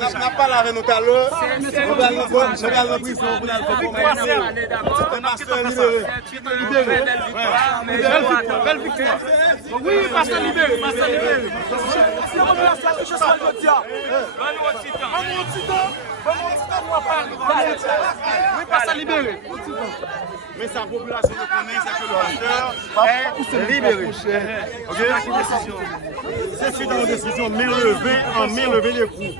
n'a pas lavé nous tout à l'heure. On va aller en prison pour aller faire un pasteur libéré. Belle victoire. Oui, pasteur libéré, pasteur libéré. Si on veut la salle, je serai le dia. Oui, pasteur libéré. Mais sa population connaît, c'est que le pasteur est libéré. C'est une décision main levée des coups.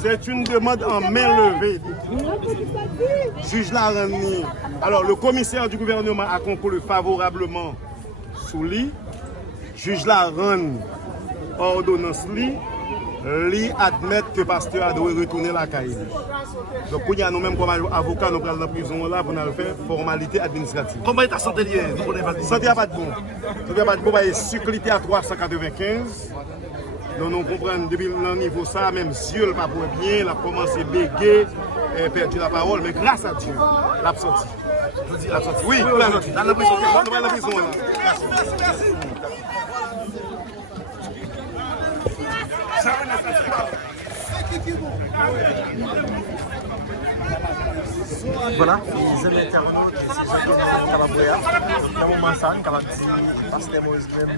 C'est une demande en main levée. Juge la Rani. Alors, le commissaire du gouvernement a concouru favorablement sous lui. Juge la Rani, ordonnance lui. Lui admettre que le pasteur a dû retourner à la caille. Donc, nous-mêmes, comme avocats, nous prenons la prison là pour nous faire formalité administrative. Comment est ta santé liée? Santé n'a pas de bon. Santé n'a pas de bon, il y a cyclité à 395. Donc, nous comprenons depuis le niveau ça, même si yeux ne pas bien, il a commencé à béguer, perdu la parole, mais grâce à Dieu, il a sorti. Je dis la sortie. Oui, dans la prison. Dans la prison là. Merci. Voilà, les internautes, c'est ça que nous avons dans le moment ça, nous avons dit, Pasteur Moïse même,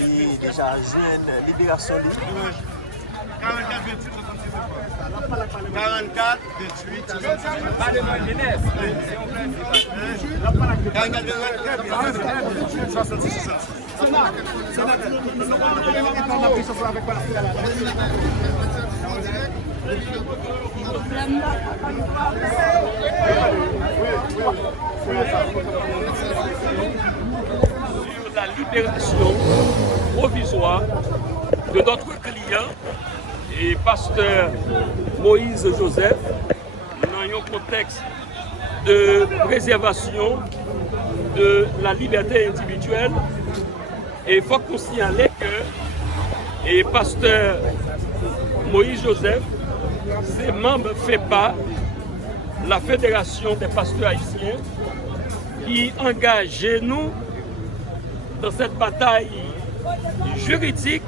il est déjà jeune, libération libre. 44, 28, 66. Pas de jeunesse. 44, 28, 66, 66. Sur la libération provisoire de notre client et pasteur Moïse Joseph dans un contexte de préservation de la liberté individuelle. Et il faut qu'on signale que et pasteur Moïse Joseph, ses membres FEPA, la Fédération des pasteurs haïtiens, qui engage nous dans cette bataille juridique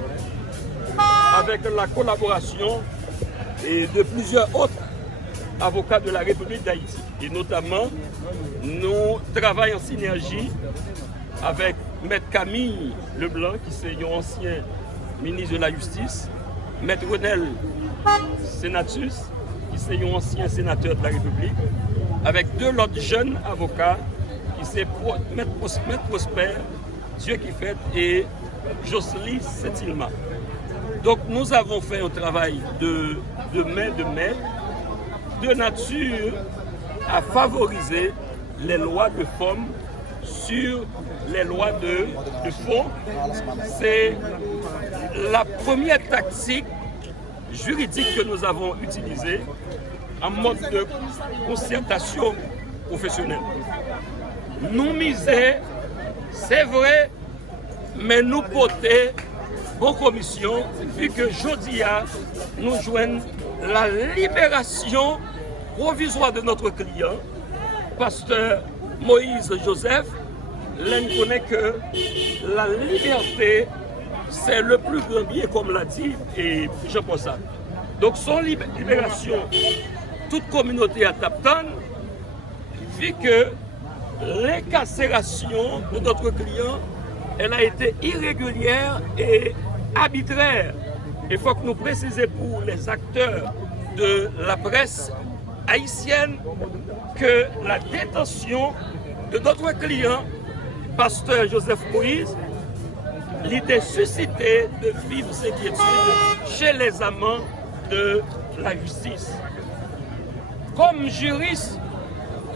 avec la collaboration de plusieurs autres avocats de la République d'Haïti. Et notamment, nous travaillons en synergie avec Maître Camille Leblanc, qui est un ancien ministre de la Justice, Maître Renel Senatus, qui est un ancien sénateur de la République, avec deux autres jeunes avocats, qui sont Maître Prosper, Dieu qui fait, et Jocelyne Setilma. Donc nous avons fait un travail de main, de nature à favoriser les lois de forme sur les lois de fond. C'est la première tactique juridique que nous avons utilisée en mode de concertation professionnelle. Nous miser, c'est vrai, mais nous porter bonne commission, vu que jeudi nous joignons la libération provisoire de notre client, pasteur Moïse Joseph. L'un connaît que la liberté, c'est le plus grand bien, comme l'a dit, et je pense ça. Donc son libération, toute communauté à Taptan, vu que l'incarcération de notre client, elle a été irrégulière et arbitraire. Il faut que nous précisions pour les acteurs de la presse haïtienne que la détention de notre client, pasteur Joseph Moïse, l'idée suscitée de vives inquiétudes chez les amants de la justice. Comme juriste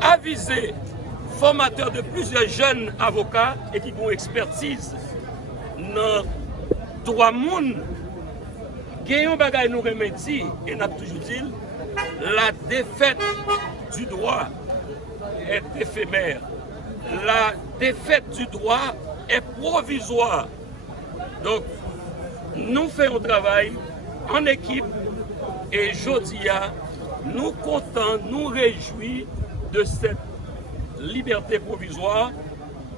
avisé, formateur de plusieurs jeunes avocats et qui ont expertise dans droit monde, gagnons bagay nous remédie et n'a toujours dit la défaite du droit est éphémère. La défaite du droit est provisoire. Donc, nous faisons un travail en équipe et Jodia, nous comptons, nous réjouis de cette liberté provisoire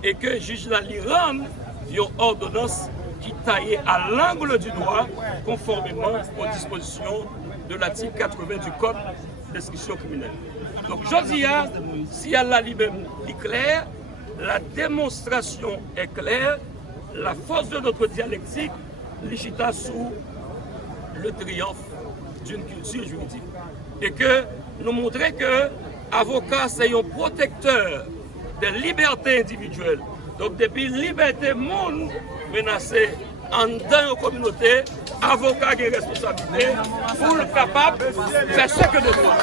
et que le juge la rende une ordonnance qui taillait à l'angle du droit conformément aux dispositions de l'article 80 du Code d'instruction criminelle. Donc je dis, si la liberté est claire, la démonstration est claire, la force de notre dialectique l'chita sous le triomphe d'une culture juridique. Et que nous montrer que l'avocat, c'est un protecteur des libertés individuelles. Donc, depuis liberté monde menacée en dans la communauté, l'avocat a une responsabilité pour le capable de faire ce que de droit.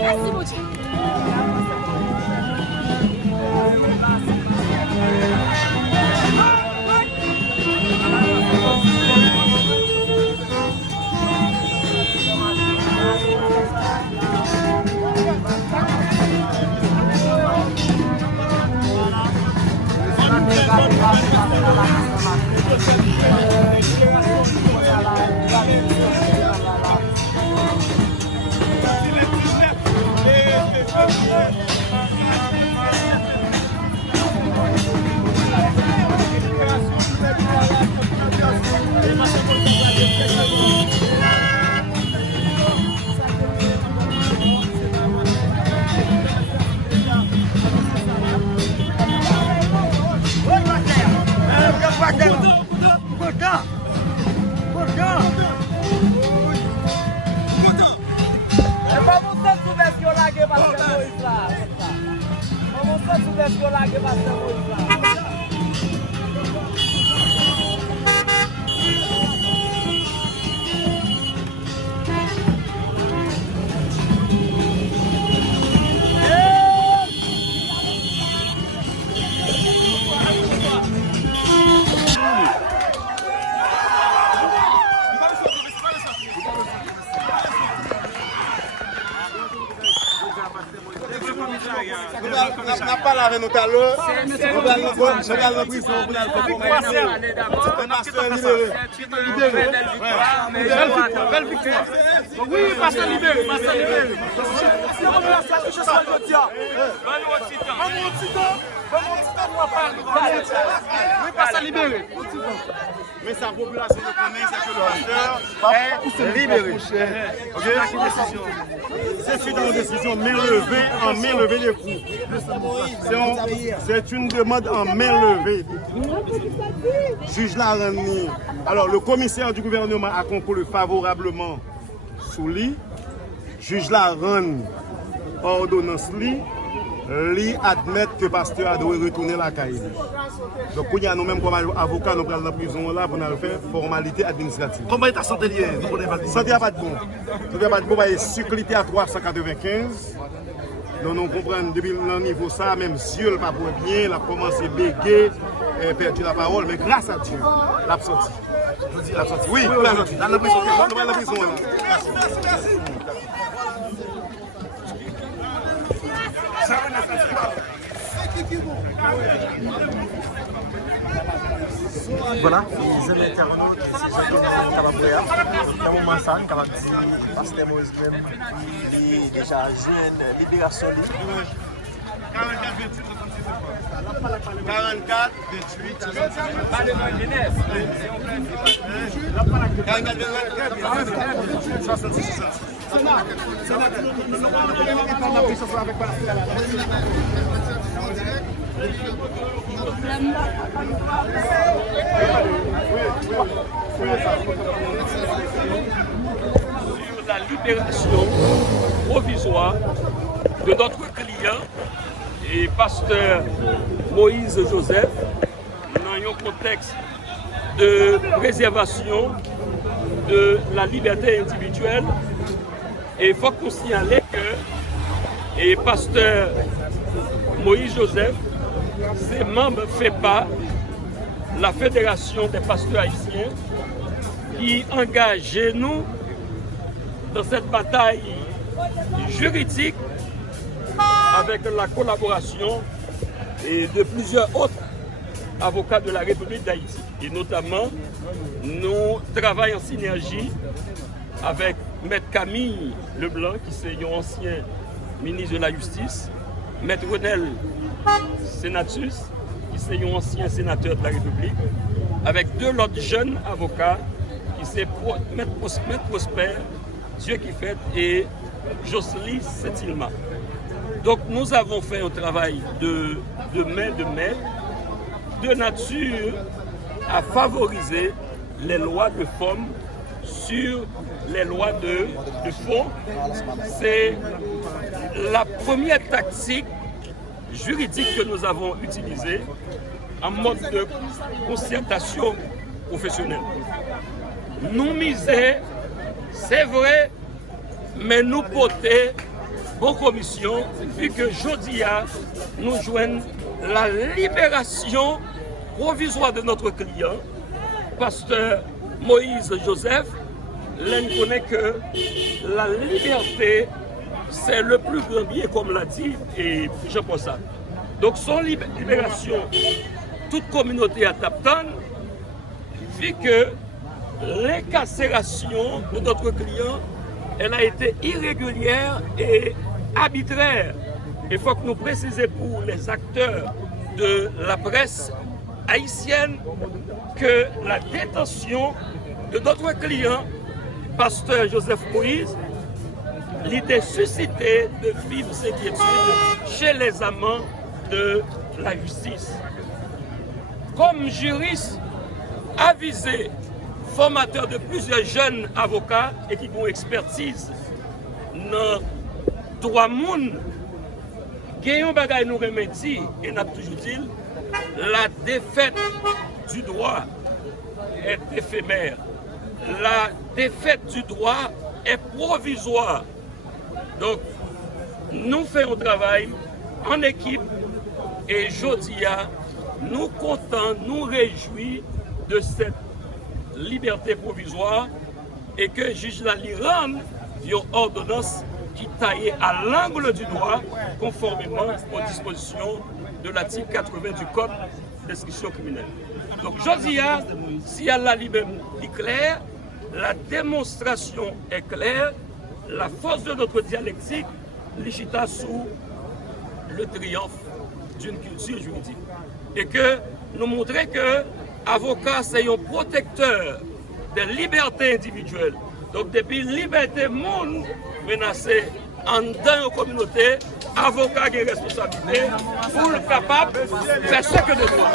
Merci beaucoup. n'a pas lavé nos talons, nous allons en prison pour la belle victoire. Oui, pasteur libéré, pasteur libéré. Oui, pasteur libéré. Mais sa population reconnaît que le pasteur est libéré. C'est une décision main levée des coups. C'est une demande en main levée. Juge l'a remis. Alors le commissaire du gouvernement a conclu favorablement sous lui. Juge l'a remis ordonnance lui admettre que le pasteur a dû retourner la caille. Donc, il y a nous-mêmes comme avocats, nous prenons la prison là pour nous faire formalité administrative. Comment est ta santé liée? Santé n'a pas de bon. Santé n'a pas de bon, il y a cyclité à 395. Donc, nous comprenons depuis le niveau ça, même yeux ne pas bien, il a commencé à béguer, perdu la parole, mais grâce à Dieu, il a sorti. Je dis, il a sorti. Oui, il a sorti. Dans la prison, dans la prison. Voilà, les amis internautes, c'est Jean-Claude Calabria. Dans le moment, ça, nous avons dit Pasteur Moïse même, il est déjà jeune, libération libre. 44, 28, 66. Sur la libération provisoire de notre client et pasteur Moïse Joseph dans un contexte de préservation de la liberté individuelle. Et il faut qu'on signale que et pasteur Moïse Joseph, ses membres FEPA, la Fédération des pasteurs haïtiens, qui engage nous dans cette bataille juridique avec la collaboration de plusieurs autres avocats de la République d'Haïti. Et notamment, nous travaillons en synergie avec Maître Camille Leblanc, qui est un ancien ministre de la Justice, Maître Renel Senatus, qui est un ancien sénateur de la République, avec deux autres jeunes avocats, qui sont Maître Prosper, Dieu qui fait, et Jocelyne Setilma. Donc nous avons fait un travail de main de nature à favoriser les lois de forme sur les lois de fond. C'est la première tactique juridique que nous avons utilisée en mode de concertation professionnelle. Nous miser, c'est vrai, mais nous porter bonne commission, vu que jeudi nous joignons la libération provisoire de notre client, pasteur Moïse Joseph. L'un connaît que la liberté, c'est le plus grand bien, comme l'a dit, et je pense ça. Donc son libération, toute communauté à Tapton, vu que l'incarcération de notre client, elle a été irrégulière et arbitraire. Il faut que nous précisions pour les acteurs de la presse haïtienne que la détention de notre client, pasteur Joseph Moïse, l'idée suscitée de vives inquiétudes chez les amants de la justice. Comme juriste avisé, formateur de plusieurs jeunes avocats et qui ont expertise dans droit monde, gagnons bagay nous remédie et n'a toujours dit la défaite du droit est éphémère. La défaite du droit est provisoire. Donc, nous faisons un travail en équipe et Jodia, nous comptons, nous réjouis de cette liberté provisoire et que le juge Lali rende une ordonnance qui taille à l'angle du droit conformément aux dispositions de l'article 80 du Code d'instruction criminelle. Donc, Jodia, si Allah lui-même dit clair, la démonstration est claire, la force de notre dialectique l'Ichita sous le triomphe d'une culture juridique. Et que nous montrer que l'avocat, c'est un protecteur des libertés individuelles. Donc, depuis liberté monde menacée en dans une communauté, avocat a une responsabilité pour le capable de faire ce que de droit.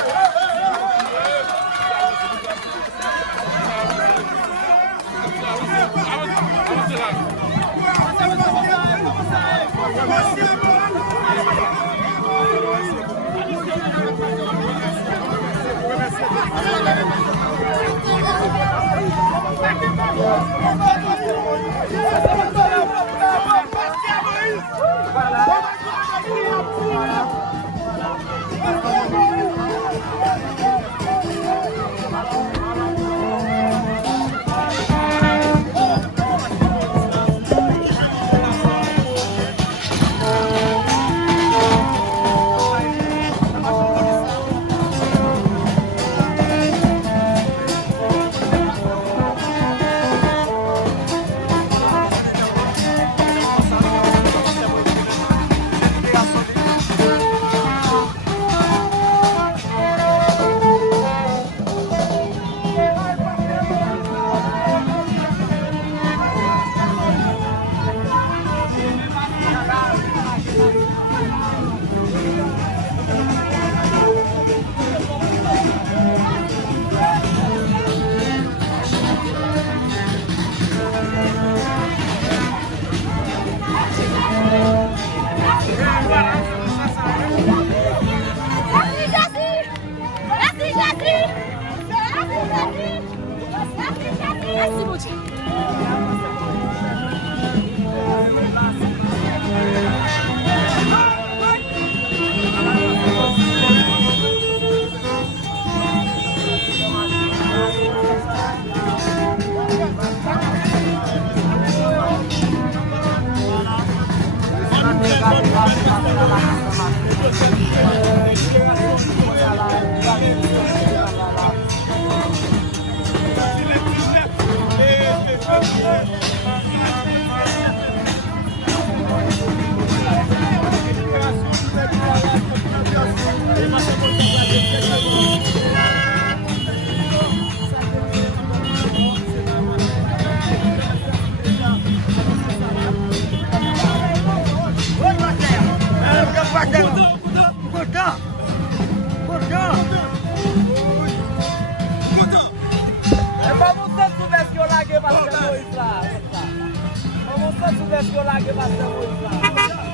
Vamos a subir la que va a ser